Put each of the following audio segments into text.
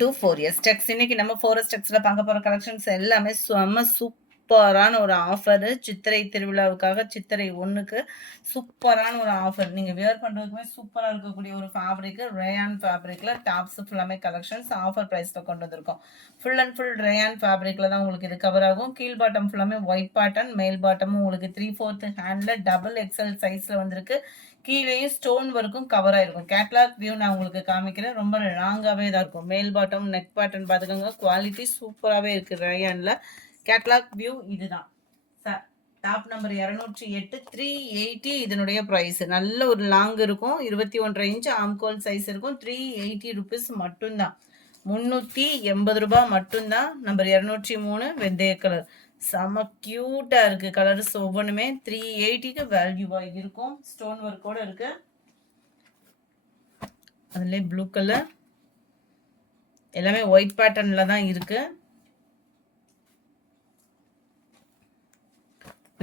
4S டெக்ஸ். இன்னைக்கு நம்ம 4S டெக்ஸ்ல பார்க்க போற கலெக்ஷன்ஸ் எல்லாமே செம்ம சூப்பரான ஒரு ஆஃபர். சித்திரை திருவிழாவுக்காக சித்திரை 1க்கு சூப்பரான ஒரு ஆஃபர். நீங்க வியர் பண்றதுக்குமே சூப்பரா இருக்கக்கூடிய ஒரு ஃபேப்ரிக், ரேயான் ஃபேப்ரிக்ல டாப்ஸ் ஃபுல்லாமே கலெக்ஷன்ஸ் ஆஃபர் பிரைஸ்ல கொண்டு வந்திருக்கோம். ஃபுல் அண்ட் ஃபுல் ரேயான் ஃபேப்ரிக்ல தான் உங்களுக்கு இது கவர் ஆகும். கீழ் பாட்டம் ஃபுல்லாமே ஒயிட் பாட்டன், மேல் பாட்டமும் உங்களுக்கு 3/4 ஹேண்ட்ல டபுள் எக்ஸல் சைஸ்ல வந்திருக்கு. கீழேயும் ஸ்டோன் ஒர்க்கும் கவர் ஆயிருக்கும். கேட்லாக் வியூ நான் உங்களுக்கு காமிக்கிறேன். ரொம்ப லாங்காகவே தான் இருக்கும். மேல் பாட்டம் நெக் பாட்டன் பார்த்துக்கோங்க. குவாலிட்டி சூப்பராகவே இருக்குது ரயானில். கேட்லாக் வியூ இதுதான். டாப் நம்பர் 208 380 இதனுடைய ப்ரைஸ். நல்ல ஒரு லாங் இருக்கும். 21.5 இன்ச் ஆம்கோல் சைஸ் இருக்கும். 380 ருபீஸ் மட்டும்தான். 380 ரூபாய் மட்டும்தான். நம்பர் 203 வெந்தய கலர். செம்ம கியூட்டா இருக்கு கலர்ஸ் ஒவ்வொன்றுமே. 380க்கு வேல்யூவா இருக்கும். ஸ்டோன் ஒர்க்கோட இருக்கு. அதுல ப்ளூ கலர் எல்லாமே ஒயிட் பேட்டர்ன்ல தான் இருக்கு.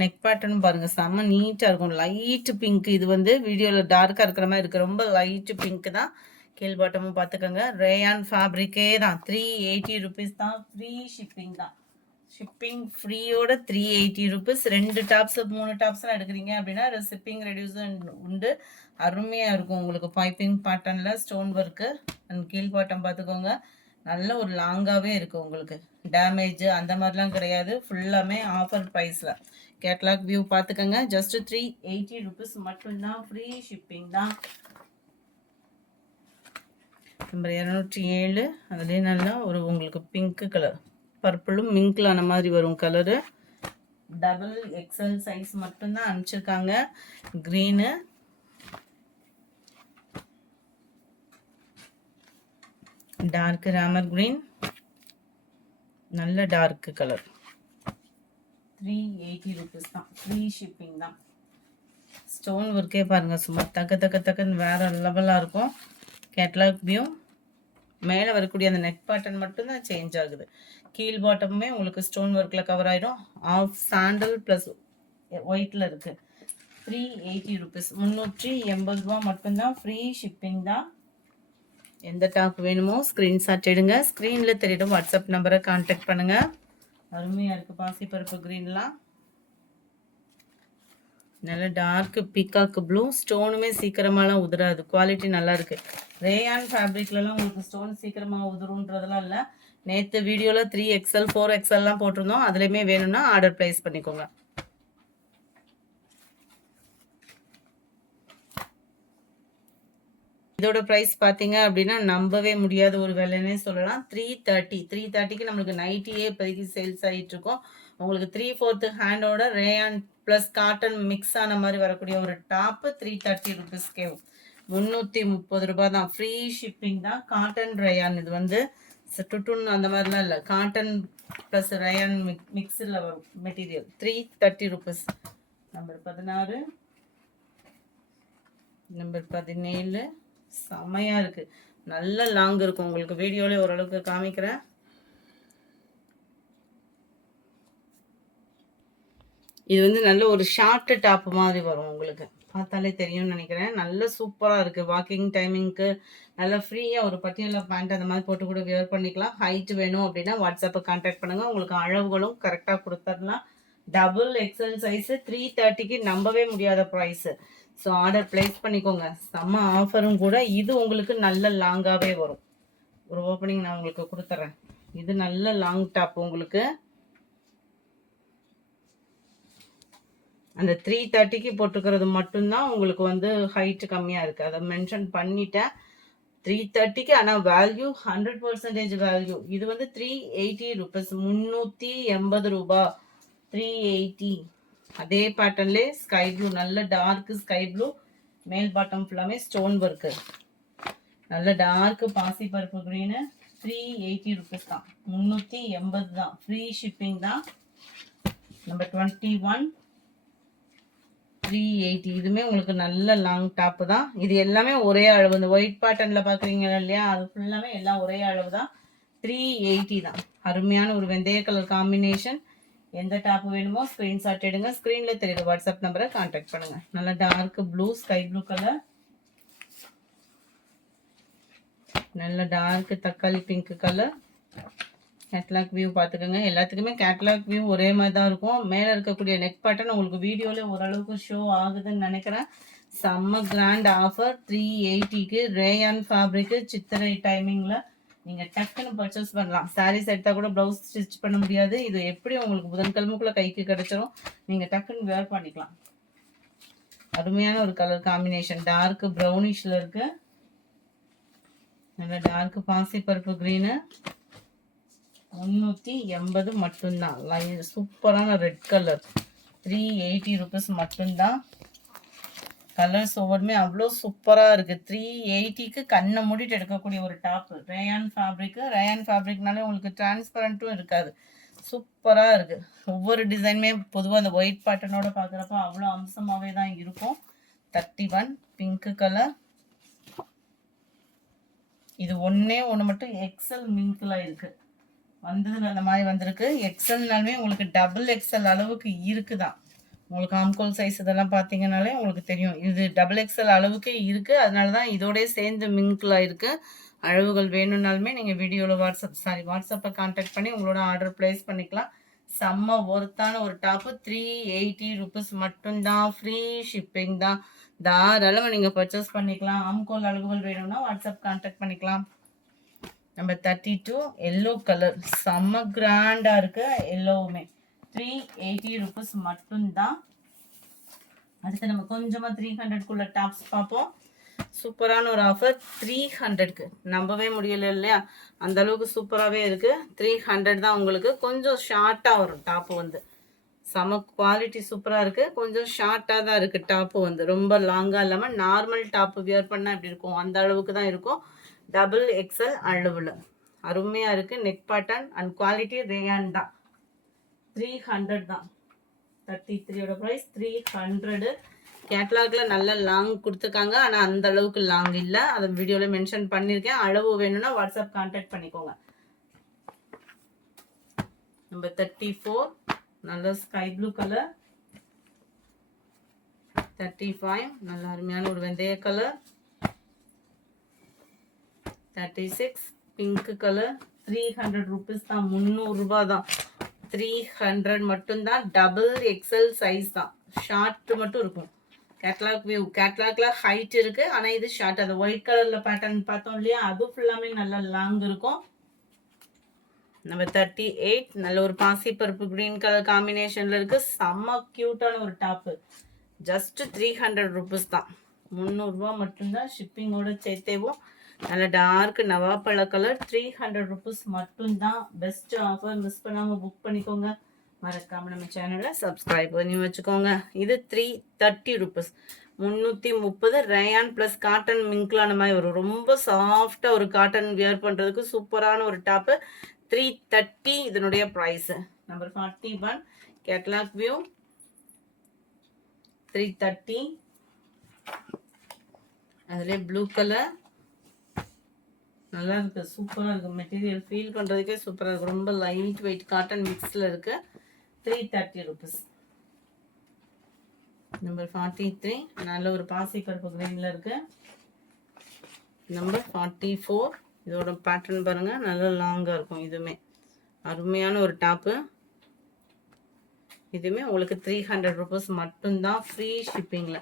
நெக் பேட்டர்ன் பாருங்க செம்ம நீட்டா இருக்கும். Light pink. இது வந்து வீடியோல டார்க்கா இருக்கிற மாதிரி இருக்கு. ரொம்ப லைட் பிங்க் தான். கீழ் பாட்டமும் பார்த்துக்கோங்க. ரேயான் ஃபேப்ரிக்கே தான். 380 ருபீஸ் தான். ஃப்ரீ ஷிப்பிங் தான். ஷிப்பிங் ஃப்ரீயோட 380 ருபீஸ். 2 டாப்ஸ் 3 டாப்ஸ்லாம் எடுக்கிறீங்க அப்படின்னா ஷிப்பிங் ரெடியூஸ் உண்டு. அருமையாக இருக்கும் உங்களுக்கு. பைப்பிங் பேட்டர்னில் ஸ்டோன் ஒர்க்கு அண்ட் கீழ் பாட்டம் பார்த்துக்கோங்க. நல்ல ஒரு லாங்காகவே இருக்குது உங்களுக்கு. டேமேஜ் அந்த மாதிரிலாம் கிடையாது. ஃபுல்லாமே ஆஃபர் ப்ரைஸில். கேட்லாக் வியூ பார்த்துக்கோங்க. ஜஸ்ட் 380 ருபீஸ் மட்டும்தான். ஃப்ரீ ஷிப்பிங் தான். நம்பர் 207 அதுலேயே நல்லா ஒரு உங்களுக்கு பிங்க் கலர், பர்பிளும் மிங்க்ல ஆன மாதிரி வரும் கலரு. டபுள் எக்ஸல் சைஸ் மட்டும்தான் அனுப்பிச்சிருக்காங்க. க்ரீனு, டார்க் ராமர் கிரீன், நல்ல டார்க் கலர். 380 ருபீஸ் தான். ஃப்ரீ ஷிப்பிங் தான். ஸ்டோன் ஒர்க்கே பாருங்க சும்மா தக்கன்னு வேற லெவலாக இருக்கும். Catalogue view. மேலே வரக்கூடிய அந்த நெக் பேட்டர்ன் மட்டும்தான் சேஞ்ச் ஆகுது. கீழ் பாட்டமுமே உங்களுக்கு ஸ்டோன் ஒர்க்கில் கவர் ஆகிடும். ஆஃப் சாண்டல் ப்ளஸ் ஒயிட்டில் இருக்குது. 380 ருபீஸ். 380 ரூபா மட்டும்தான். ஃப்ரீ ஷிப்பிங் தான். எந்த டாப் வேணுமோ ஸ்க்ரீன்ஷாட் எடுங்க. ஸ்க்ரீனில் தெரியும் வாட்ஸ்அப் நம்பரை கான்டாக்ட் பண்ணுங்கள். அருமையாக இருக்குது பாசிப்பருப்பு க்ரீன்லாம். நல்ல டார்க் பீகாக் ப்ளூ. ஸ்டோனுமே சீக்கிரமாலாம் உதிராது. குவாலிட்டி நல்லா இருக்கு. ரேயான் ஃபேப்ரிக்லலாம் உங்களுக்கு ஸ்டோன் சீக்கிரமாக உதிருன்றதெல்லாம் இல்லை. நேற்று வீடியோவில் 3XL 4XLலாம் போட்டிருந்தோம். அதுலேயுமே வேணும்னா ஆர்டர் ப்ளேஸ் பண்ணிக்கோங்க. இதோட ப்ரைஸ் பார்த்தீங்க அப்படின்னா நம்பவே முடியாத ஒரு விலைன்னே சொல்லலாம். 330. 330க்கு நம்மளுக்கு நைட்டியே இப்போதைக்கு சேல்ஸ் ஆகிட்டு இருக்கோம். உங்களுக்கு 3/4 ஹேண்டோட ரேயான் ப்ளஸ் காட்டன் மிக்ஸ் ஆன மாதிரி வரக்கூடிய ஒரு டாப்பு 330 ருபீஸ்க்கே. 330 ரூபாய் தான். ஃப்ரீ ஷிப்பிங் தான். Cotton rayon. இது வந்து டுட்டுன் அந்த மாதிரிலாம் இல்லை. காட்டன் ப்ளஸ் ரேயான் மிக்ஸில் வரும் மெட்டீரியல். 330 ருபீஸ். நம்பர் 16, நம்பர் 17 செம்மையா இருக்கு. நல்ல லாங் இருக்கும் உங்களுக்கு. வீடியோல ஓரளவுக்கு காமிக்கிறேன். இது வந்து நல்ல ஒரு ஷார்ட் டாப் மாதிரி வரும் உங்களுக்கு. பார்த்தாலே தெரியும்னு நினைக்கிறேன். நல்ல சூப்பரா இருக்கு. வாக்கிங் டைமிங்க்கு நல்லா ஃப்ரீயா ஒரு பட்டியலா பேண்ட் அந்த மாதிரி போட்டு கூட வியர் பண்ணிக்கலாம். ஹைட் வேணும் அப்படின்னா வாட்ஸ்அப்பை கான்டாக்ட் பண்ணுங்க. உங்களுக்கு அளவுகளும் கரெக்டாக கொடுத்துடலாம். டபுள் எக்ஸல் சைஸ் 330க்கு நம்பவே முடியாத ப்ரைஸ். ஸோ ஆர்டர் பிளேஸ் பண்ணிக்கோங்க. செம்ம ஆஃபரும் கூட. இது உங்களுக்கு நல்ல லாங்காகவே வரும். ஒரு ஓப்பனிங் நான் உங்களுக்கு கொடுத்துட்றேன். இது நல்ல லாங் டாப் உங்களுக்கு. அந்த 330க்கு போட்டுக்கிறது மட்டும்தான் உங்களுக்கு வந்து ஹைட் கம்மியாக இருக்குது. அதை மென்ஷன் பண்ணிட்டேன். 330க்கு ஆனால் வேல்யூ 100% வேல்யூ. இது வந்து 380 ருபீஸ். 380 ரூபா. 380. அதே பேட்டர்ன்லே ஸ்கை ப்ளூ, நல்ல டார்க் ஸ்கை ப்ளூ. மேல் பாட்டம் ஃபுல்லாமே ஸ்டோன் ஒர்க்கு. நல்ல டார்க் பாசி பருப்பு க்ரீனு. 380 ருபீஸ் தான். 380 தான். ஃப்ரீ ஷிப்பிங் தான். நம்பர் 21 380. இதுவுமே உங்களுக்கு நல்ல லாங் டாப்பு தான். இது எல்லாமே ஒரே அளவு. இந்த ஒயிட் பேட்டர்னில் பார்க்குறீங்க இல்லையா, அது ஃபுல்லாமே எல்லாம் ஒரே அளவு தான். 380 தான். அருமையான ஒரு வெந்தய கலர் காம்பினேஷன். எந்த டாப் வேணுமோ ஸ்க்ரீன்ஷாட் எடுங்க. ஸ்க்ரீனில் தெரியுது வாட்ஸ்அப் நம்பரை கான்டாக்ட் பண்ணுங்கள். நல்ல dark blue, sky blue colour. நல்ல டார்க் தக்காளி பிங்க் கலர். கேட்லாக் வியூ பார்த்துக்கோங்க. எல்லாத்துக்குமே கேட்லாக் வியூ ஒரே மாதிரி தான் இருக்கும். மேலே இருக்கக்கூடிய நெக் பேட்டர்ன் உங்களுக்கு வீடியோவில் ஓரளவுக்கு ஷோ ஆகுதுன்னு நினைக்கிறேன். செம்ம கிராண்ட் ஆஃபர் 380க்கு ரேயான் ஃபேப்ரிக்கு சித்திரை டைமிங்கில் நீங்கள் டக்குன்னு பர்ச்சேஸ் பண்ணலாம். சாரீஸ் எடுத்தால் கூட ப்ளவுஸ் ஸ்டிச் பண்ண முடியாது. இது எப்படி உங்களுக்கு புதன்கிழமைக்குள்ளே கைக்கு கிடைச்சிரும். நீங்கள் டக்குன்னு வேர் பண்ணிக்கலாம். அருமையான ஒரு கலர் காம்பினேஷன். டார்க் ப்ரௌனிஷில் இருக்குது. நல்ல டார்க் பாசிப்பருப்பு க்ரீனு. 380 மட்டும்தான். சூப்பரான ரெட் கலர். 380 ருபீஸ் மட்டும்தான். கலர்ஸ் ஒவ்வொருமே அவ்வளோ சூப்பராக இருக்குது. 380க்கு கண்ணை மூடிட்டு எடுக்கக்கூடிய ஒரு டாப்பு. Rayon fabric. ரேயான் ஃபேப்ரிக்னாலே உங்களுக்கு டிரான்ஸ்பரண்ட்டும் இருக்காது. சூப்பராக இருக்குது. ஒவ்வொரு டிசைனுமே பொதுவாக அந்த ஒயிட் பேட்டர்னோட பார்க்குறப்ப அவ்வளோ அம்சமாகவே தான் இருக்கும். 31 பிங்க்கு கலர். இது ஒன்று மட்டும் எக்ஸல் மிங்க்ல இருக்குது. வந்ததில் அந்த மாதிரி வந்திருக்கு. எக்ஸல்னாலுமே உங்களுக்கு டபுள் எக்ஸல் அளவுக்கு இருக்குதான். உங்களுக்கு ஆம்கோல் சைஸ் இதெல்லாம் பார்த்தீங்கன்னாலே உங்களுக்கு தெரியும். இது டபுள் எக்ஸல் அளவுக்கு இருக்குது. அதனால தான் இதோடய சேர்ந்து மிங்க்ல இருக்குது. அளவுகள் வேணும்னாலுமே நீங்கள் வீடியோவில் வாட்ஸ்அப்பை கான்டாக்ட் பண்ணி உங்களோட ஆர்டர் ப்ளேஸ் பண்ணிக்கலாம். செம்ம ஒர்த்தான ஒரு டாப்பு. 380 ருபீஸ் மட்டும்தான். ஃப்ரீ ஷிப்பிங் தான். தாராளமாக நீங்கள் பர்ச்சேஸ் பண்ணிக்கலாம். ஆம்கோல் அளவுகள் வேணும்னா வாட்ஸ்அப் கான்டாக்ட் பண்ணிக்கலாம். Number 32 yellow colour. செம்ம கிராண்டாக இருக்கு. எல்லோவுமே 380 ருபீஸ் மட்டும்தான். அடுத்து நம்ம கொஞ்சமாக 300க்குள்ள டாப்ஸ் பார்ப்போம். சூப்பரான ஒரு ஆஃபர். 300க்கு நம்பவே முடியல இல்லையா? அந்த அளவுக்கு சூப்பராகவே இருக்குது. 300 தான். உங்களுக்கு கொஞ்சம் ஷார்ட்டாக வரும் டாப்பு வந்து. செம குவாலிட்டி சூப்பராக இருக்குது. கொஞ்சம் ஷார்ட்டாக தான் இருக்குது டாப்பு வந்து. ரொம்ப லாங்காக இல்லாமல் நார்மல் டாப்பு வியர் பண்ணால் எப்படி இருக்கும் அந்த அளவுக்கு தான் இருக்கும். டபுள் எக்ஸல் அளவில் அருமையாக இருக்குது. Neck pattern and quality rayon தான். 300 தான். 33யோட ப்ரைஸ் 300. கேட்லாகில் நல்ல லாங் கொடுத்துருக்காங்க. ஆனால் அந்த அளவுக்கு லாங் இல்லை. அதை வீடியோவில் மென்ஷன் பண்ணியிருக்கேன். அளவு வேணும்னா வாட்ஸ்அப் கான்டாக்ட் பண்ணிக்கோங்க. நம்பர் 34 நல்ல ஸ்கை ப்ளூ கலர். 35 நல்ல அருமையான ஒரு வெந்தய கலர். 36 pink colour. 300 ருபீஸ் தான். 300 ரூபாய் தான். 300 மட்டும்தான். டபுள் எக்ஸல் சைஸ் தான். ஷார்ட் மட்டும் இருக்கும். Catalogue view. கேட்லாக்ல ஹைட் இருக்கு. ஆனால் இது ஷார்ட். அது ஒயிட் கலரில் பேட்டர்ன் பார்த்தோம் இல்லையா? அது ஃபுல்லாமே நல்ல லாங் இருக்கும். நம்பர் 38 நல்ல ஒரு பாசிப்பருப்பு க்ரீன் கலர் காம்பினேஷனில் இருக்குது. செம்ம க்யூட்டான ஒரு டாப்பு. ஜஸ்ட் 300 ருபீஸ் தான். 300 ரூபா மட்டும்தான். ஷிப்பிங்கோட சேர்த்தேவும். நல்ல டார்க் நவாப்பழ கலர். 300 ருபீஸ் மட்டும்தான். Best offer. மிஸ் பண்ணாமல் புக் பண்ணிக்கோங்க. மறக்காமல் நம்ம சேனலை சப்ஸ்கிரைப் பண்ணி வச்சுக்கோங்க. இது 330 ருபீஸ். 330 ரேயான் ப்ளஸ் காட்டன் மிங்க்லான மாதிரி வரும். ரொம்ப சாஃப்டாக ஒரு காட்டன் வியர் பண்ணுறதுக்கு சூப்பரான ஒரு டாப்பு. 330 இதனுடைய ப்ரைஸு. Number 41 catalogue view. 330. அதுலேயே ப்ளூ கலர் நல்லா இருக்குது. சூப்பராக இருக்குது. மெட்டீரியல் ஃபீல் பண்ணுறதுக்கே சூப்பராக இருக்குது. ரொம்ப லைட் வெயிட் காட்டன் மிக்ஸில் இருக்குது. 330 ருபீஸ். நம்பர் 43 நல்ல ஒரு பாசிப்பருப்பு கிரீனில் இருக்குது. நம்பர் 44 இதோட பேட்டர்ன் பாருங்கள். நல்லா லாங்காக இருக்கும். இதுவுமே அருமையான ஒரு டாப்பு. இதுவுமே உங்களுக்கு 300 ருபீஸ் மட்டும்தான். ஃப்ரீ ஷிப்பிங்கில்.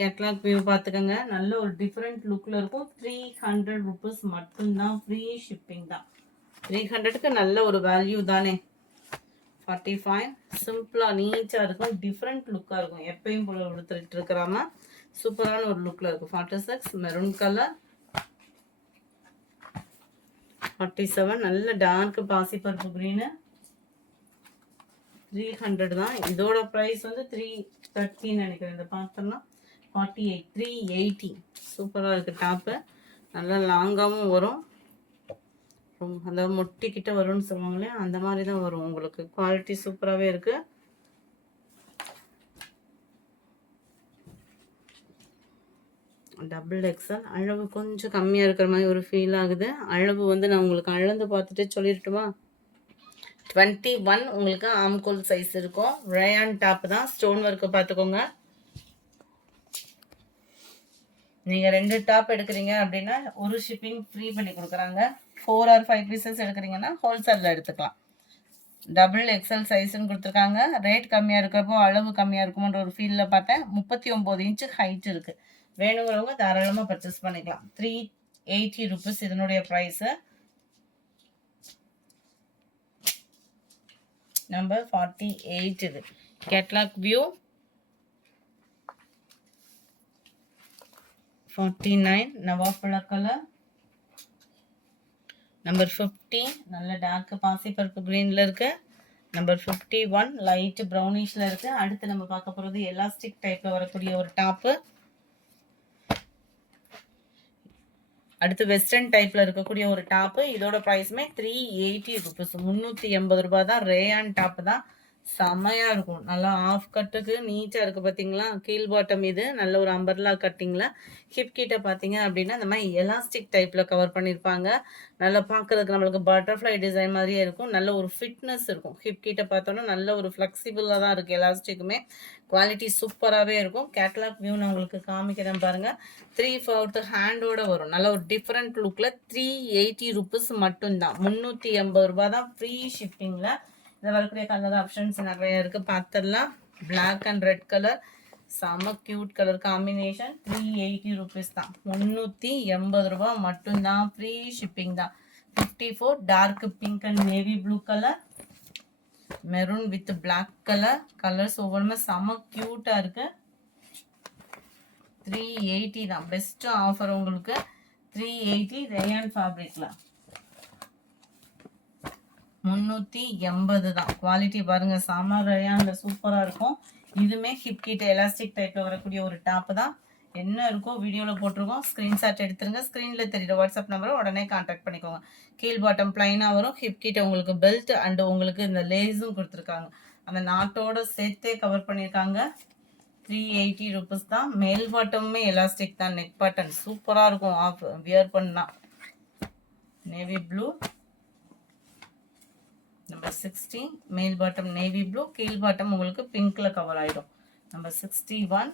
கேட்லாக் வியூ பார்த்துக்கோங்க. நல்ல ஒரு டிஃப்ரெண்ட் லுக்கில் இருக்கும். 300 ருபீஸ் மட்டும்தான். ஃப்ரீ ஷிப்பிங் தான். 300க்கு நல்ல ஒரு வேல்யூ தானே. 45 சிம்பிளாக நீட்டாக இருக்கும். டிஃப்ரெண்ட் லுக்காக இருக்கும். எப்பயும் போல கொடுத்துட்டு இருக்கிறாம சூப்பரான ஒரு லுக்கில் இருக்கும். 46 மெரூன் கலர். 47 நல்ல டார்க் பாசிப்பருப்பு க்ரீனு. 300 தான். இதோட ப்ரைஸ் வந்து 330 நினைக்கிறேன். இந்த பார்த்தோம்னா 48 380 சூப்பராக இருக்குது டாப்பு. நல்லா லாங்காகவும் வரும். அந்த மொட்டிக்கிட்ட வரும்னு சொல்லுவாங்களே அந்த மாதிரி தான் வரும். உங்களுக்கு குவாலிட்டி சூப்பராகவே இருக்குது. Double XL. அளவு கொஞ்சம் கம்மியாக இருக்கிற மாதிரி ஒரு ஃபீல் ஆகுது. அளவு வந்து நான் உங்களுக்கு அளந்து பார்த்துட்டு சொல்லிடட்டுமா? 21 உங்களுக்கு ஆம்கோல் சைஸ் இருக்கும். ரேயான் டாப் தான். ஸ்டோன் ஒர்க்கு பார்த்துக்கோங்க. நீங்க 2 டாப் எடுக்குறீங்க அப்படின்னா ஒரு ஷிப்பிங் ஃப்ரீ பண்ணி குடுக்குறாங்க. 4 ஆர் 5 பீசஸ் எடுக்குறீங்கன்னா ஹோல்சேல்ல எடுத்துக்கலாம். டபுள் எக்ஸல் சைஸ்ன்னு குடுத்துருக்காங்க. ரேட் கம்மியா இருக்கிறப்போ அளவு கம்மியா இருக்குமோன்ற ஒரு ஃபீல்ல பார்த்தேன். 39 இன்ச் ஹைட் இருக்கு. வேணுங்கிறவங்க தாராளமா பர்ச்சேஸ் பண்ணிக்கலாம். 380 ரூபீஸ் இதனுடைய பிரைஸ். நம்பர் 48 இது. கேட்லாக் வியூ 49 நவாப் பிளாக் கலர். நம்பர் 50 நல்ல டார்க் பாசிப்பருப்பு கிரீன்ல இருக்கு. நம்பர் 51 லைட் ப்ரௌனிஷ்ல இருக்கு. அடுத்து நம்ம பார்க்க போறது எலாஸ்டிக் டைப்ல வரக்கூடிய ஒரு டாப்பு. அடுத்து வெஸ்டர்ன் டைப்ல இருக்கக்கூடிய ஒரு டாப்பு. இதோட பிரைஸ்மே 380 ரூபீஸ். 380 ரூபாய் தான். ரேயான் டாப் தான். செம்மையா இருக்கும். நல்லா ஆஃப் கட்டுக்கு நீட்டா இருக்கு பாத்தீங்களா? கீழ் பாட்டம் இது நல்ல ஒரு அம்பர்லா கட்டிங்ல. ஹிப் கிட்ட பாத்தீங்க அப்படின்னா இந்த மாதிரி எலாஸ்டிக் டைப்ல கவர் பண்ணிருப்பாங்க. நல்லா பாக்குறதுக்கு நம்மளுக்கு பட்டர்ஃப்ளை டிசைன் மாதிரியே இருக்கும். நல்ல ஒரு ஃபிட்னஸ் இருக்கும். ஹிப் கிட்ட பார்த்தோம்னா நல்ல ஒரு ஃபிளெக்சிபிளா தான் இருக்கு. எலாஸ்டிக்குமே குவாலிட்டி சூப்பராகவே இருக்கும். கேட்லாக் வியூ நான் உங்களுக்கு காமிக்கிறேன் பாருங்க. 3/4 ஹேண்டோட வரும். நல்ல ஒரு டிஃப்ரெண்ட் லுக்ல 380 ரூபீஸ் மட்டும்தான். 380 ரூபாய் தான் ஃப்ரீ ஷிப்பிங்ல. இதில் வரக்கூடிய கலர் ஆப்ஷன்ஸ் நிறைய இருக்குது, பார்த்துடலாம். பிளாக் அண்ட் ரெட் கலர் செம்ம க்யூட் கலர் காம்பினேஷன். 380 ரூபீஸ் தான். 380 ரூபா மட்டும்தான். ஃப்ரீ ஷிப்பிங் தான். 54 dark pink and navy blue colour, maroon with black colour. Colours ஒவ்வொன்றுமே செம்ம க்யூட்டாக இருக்குது. 380 தான். பெஸ்ட் ஆஃபர் உங்களுக்கு. 380 ரேயான் ஃபேப்ரிக்ல 380 தான். குவாலிட்டி பாருங்க செம ரேயான்ல சூப்பரா இருக்கும். இதுமே ஹிப் கிட்ட எலாஸ்டிக் டைப்ல வரக்கூடிய ஒரு டாப் தான். என்ன இருக்கோ வீடியோவில் போட்டிருக்கோம். ஸ்க்ரீன்ஷாட் எடுத்துருங்க. ஸ்க்ரீனில் தெரியுற வாட்ஸ்அப் நம்பரை உடனே கான்டாக்ட் பண்ணிக்கோங்க. கீழ் பாட்டம் பிளைனாக வரும். ஹிப் கிட்ட உங்களுக்கு பெல்ட் அண்ட் உங்களுக்கு இந்த லேஸும் கொடுத்துருக்காங்க. அந்த நாட்டோட சேர்த்தே கவர் பண்ணியிருக்காங்க. 380 ரூபீஸ் தான். மேல் பாட்டமுமே எலாஸ்டிக் தான். நெக் பாட்டன் சூப்பராக இருக்கும். ஆஃப் வியர் பண்ணா. நேவி ப்ளூ நம்பர் 60 மேல் பாட்டம் நேவி ப்ளூ, கீழ் பாட்டம் உங்களுக்கு பிங்க்ல கவர் ஆயிடும். நம்பர் 61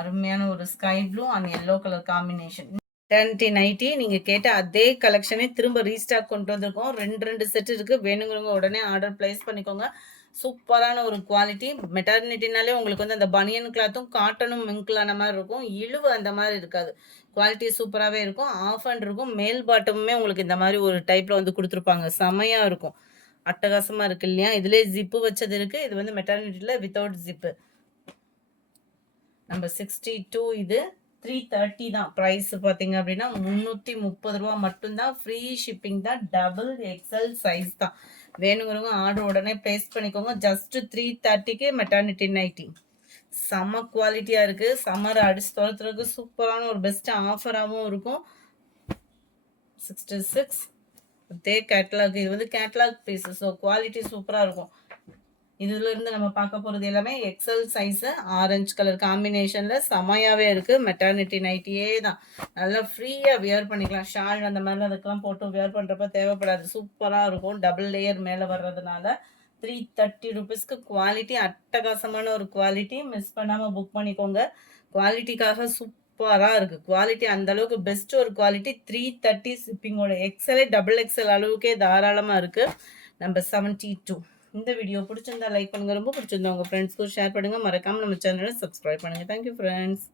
அருமையான ஒரு sky blue and yellow colour combination. 1090 நீங்க கேட்ட அதே கலெக்ஷனே திரும்ப ரீஸ்டாக் கொண்டு வந்திருக்கோம். 2 செட் இருக்கு. வேணுங்கிறவங்க உடனே ஆர்டர் பிளேஸ் பண்ணிக்கோங்க. சூப்பரான ஒரு குவாலிட்டி. மெட்டர்னிட்டினாலே உங்களுக்கு வந்து அந்த பனியன் கிளாத்தும் காட்டனும் மிங்கிளான மாதிரி இருக்கும். இழுவு அந்த மாதிரி இருக்காது. குவாலிட்டி சூப்பராகவே இருக்கும். ஆஃப் அண்ட் இருக்கும். மேல் பாட்டமுமே உங்களுக்கு இந்த மாதிரி ஒரு டைப்ல வந்து கொடுத்துருப்பாங்க. செமையா இருக்கும். அட்டகாசமா இருக்கு இல்லையா? இதுலேயே ஜிப்பு வச்சது இருக்கு. இது வந்து மெட்டர்னிட்டியில் வித்தவுட் ஜிப்பு. நம்பர் 62 இது 330 தான். ப்ரைஸ் பார்த்தீங்க அப்படின்னா 330 ரூபா மட்டும்தான். ஃப்ரீ ஷிப்பிங் தான். டபுள் எக்ஸல் சைஸ் தான். வேணுங்கிறவங்க ஆர்டர் உடனே பிளேஸ் பண்ணிக்கோங்க. ஜஸ்ட் 330க்கு மெட்டர்னிட்டி நைட்டி. செம்ம குவாலிட்டியா இருக்கு. சம்மர் அடிச்சு துரத்துறதுக்கு சூப்பரான ஒரு பெஸ்ட் ஆஃபராகவும் இருக்கும். 66 இதே கேட்லாக். இது வந்து கேட்லாக் பீஸ். ஸோ குவாலிட்டி சூப்பராக இருக்கும். இதுல இருந்து நம்ம பார்க்க போறது எல்லாமே எக்ஸல் சைஸ் ஆரஞ்சு கலர் காம்பினேஷன்ல செமையாவே இருக்கு. மெட்டர்னிட்டி நைட்டியே தான். நல்லா ஃப்ரீயா வியர் பண்ணிக்கலாம். ஷால் அந்த மாதிரிலாம் அதுக்கெல்லாம் போட்டு வியர் பண்றப்ப தேவைப்படாது. சூப்பரா இருக்கும். டபுள் லேயர் மேல வர்றதுனால 330 ரூபீஸ்க்கு குவாலிட்டி அட்டகாசமான ஒரு குவாலிட்டி. மிஸ் பண்ணாம புக் பண்ணிக்கோங்க. குவாலிட்டிக்காக சூப்பரா இருக்கு. குவாலிட்டி அந்த அளவுக்கு பெஸ்ட் ஒரு குவாலிட்டி. 330 ஷிப்பிங்கோட. எக்ஸலே டபுள் எக்ஸல் அளவுக்கே தாராளமா இருக்கு. நம்பர் 72. இந்த வீடியோ பிடிச்சிருந்தா லைக் பண்ணுங்க. ரொம்ப பிடிச்சிருந்தா உங்க ஃப்ரெண்ட்ஸ்க்கு ஷேர் பண்ணுங்க. மறக்காம நம்ம சேனலை சப்ஸ்கிரைப் பண்ணுங்க. Thank you friends.